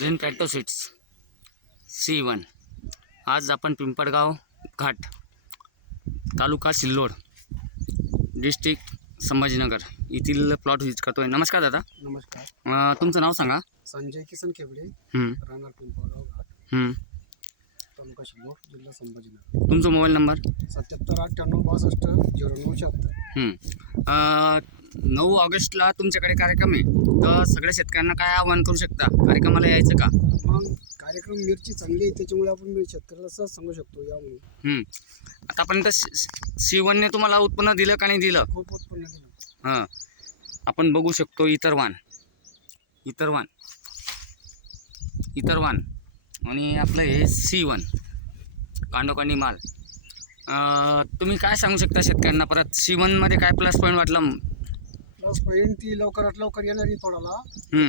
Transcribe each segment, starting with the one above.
Green पॅटो seeds C1. आज आपण पिंपळगाव घाट, तालुका Sillod, district Sambhajinagar येथील प्लॉट व्हिजिट करतोय. नमस्कार दादा. नमस्कार. तुमचं नाव सांगा. संजय किसन खेबडे, राहणार पिंपळगाव घाट, तालुका सिल्लोड, जिल्हा संभाजीनगर. तुमचा मोबाईल नंबर 779862 9 ऑगस्टला तुमच्याकडे कार्यक्रम आहे, तर सगळ्या शेतकऱ्यांना काय आवाहन करू शकता? कार्यक्रमाला यायचं का? मग कार्यक्रम मिरची चांगली आहे, त्याच्यामुळे आपण शेतकऱ्याला सहज सांगू शकतो या म्हणून. आतापर्यंत C1ने तुम्हाला उत्पन्न दिलं का नाही दिलं? खूप उत्पन्न दिलं. आपण बघू शकतो इतर वाण आणि आपलं हे C1 कांडोकांडी माल. तुम्ही काय सांगू शकता शेतकऱ्यांना? परत C1 मध्ये काय प्लस पॉईंट वाटलं? प्लस पॉईंट ती लवकरात लवकर येणारी तोडाला,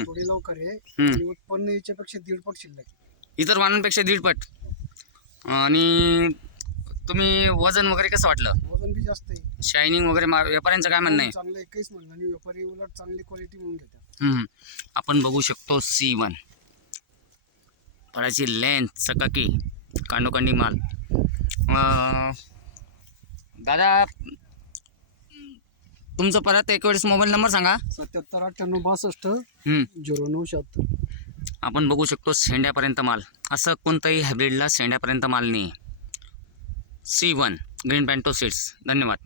थोडी लवकर आहे आणि उत्पन्न याच्यापेक्षा 1.5 पट शिल्लक आहे. इतर वाणांपेक्षा 1.5 पट. आणि तुम्ही वजन वगैरे कसं वाटलं? वजन बी जास्त आहे, शायनिंग वगैरे व्यापाऱ्यांचं काय म्हणणं आहे? चांगलं आहे, काहीच म्हणणं नाही. व्यापारी उलट चांगली क्वालिटी म्हणून घेतात. आपण बघू शकतो C1 फळाची लेंथ, चकाकी, कांडोकांडी माल. दादा तुमचं परत एक वेळेस मोबाईल नंबर सांगा. 779862 आपण बघू शकतो शेंड्यापर्यंत माल. असं कोणताही हायब्रिडला शेंड्यापर्यंत माल नाही. C1 green पॅटो seeds. धन्यवाद.